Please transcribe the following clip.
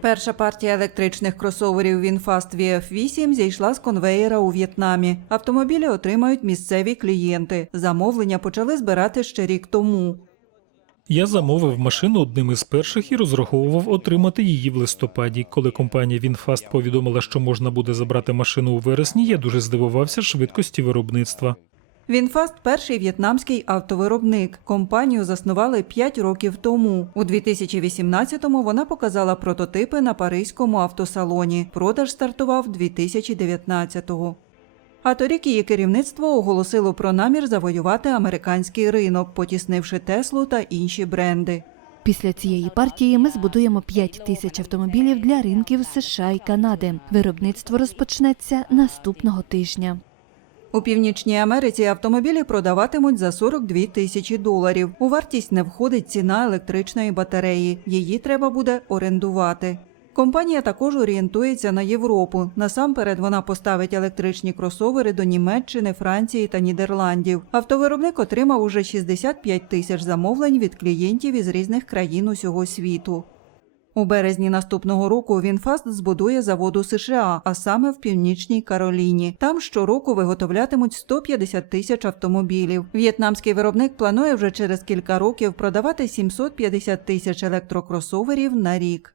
Перша партія електричних кросоверів VinFast VF8 зійшла з конвеєра у В'єтнамі. Автомобілі отримають місцеві клієнти. Замовлення почали збирати ще рік тому. Я замовив машину одним із перших і розраховував отримати її в листопаді. Коли компанія VinFast повідомила, що можна буде забрати машину у вересні, я дуже здивувався швидкості виробництва. VinFast – перший в'єтнамський автовиробник. Компанію заснували 5 років тому. У 2018-му вона показала прототипи на паризькому автосалоні. Продаж стартував 2019-го. А торік її керівництво оголосило про намір завоювати американський ринок, потіснивши Теслу та інші бренди. Після цієї партії ми збудуємо 5 тисяч автомобілів для ринків США і Канади. Виробництво розпочнеться наступного тижня. У Північній Америці автомобілі продаватимуть за 42 тисячі доларів. У вартість не входить ціна електричної батареї. Її треба буде орендувати. Компанія також орієнтується на Європу. Насамперед вона поставить електричні кросовери до Німеччини, Франції та Нідерландів. Автовиробник отримав уже 65 тисяч замовлень від клієнтів із різних країн усього світу. У березні наступного року Вінфаст збудує завод у США, а саме в Північній Кароліні. Там щороку виготовлятимуть 150 тисяч автомобілів. В'єтнамський виробник планує вже через кілька років продавати 750 тисяч електрокросоверів на рік.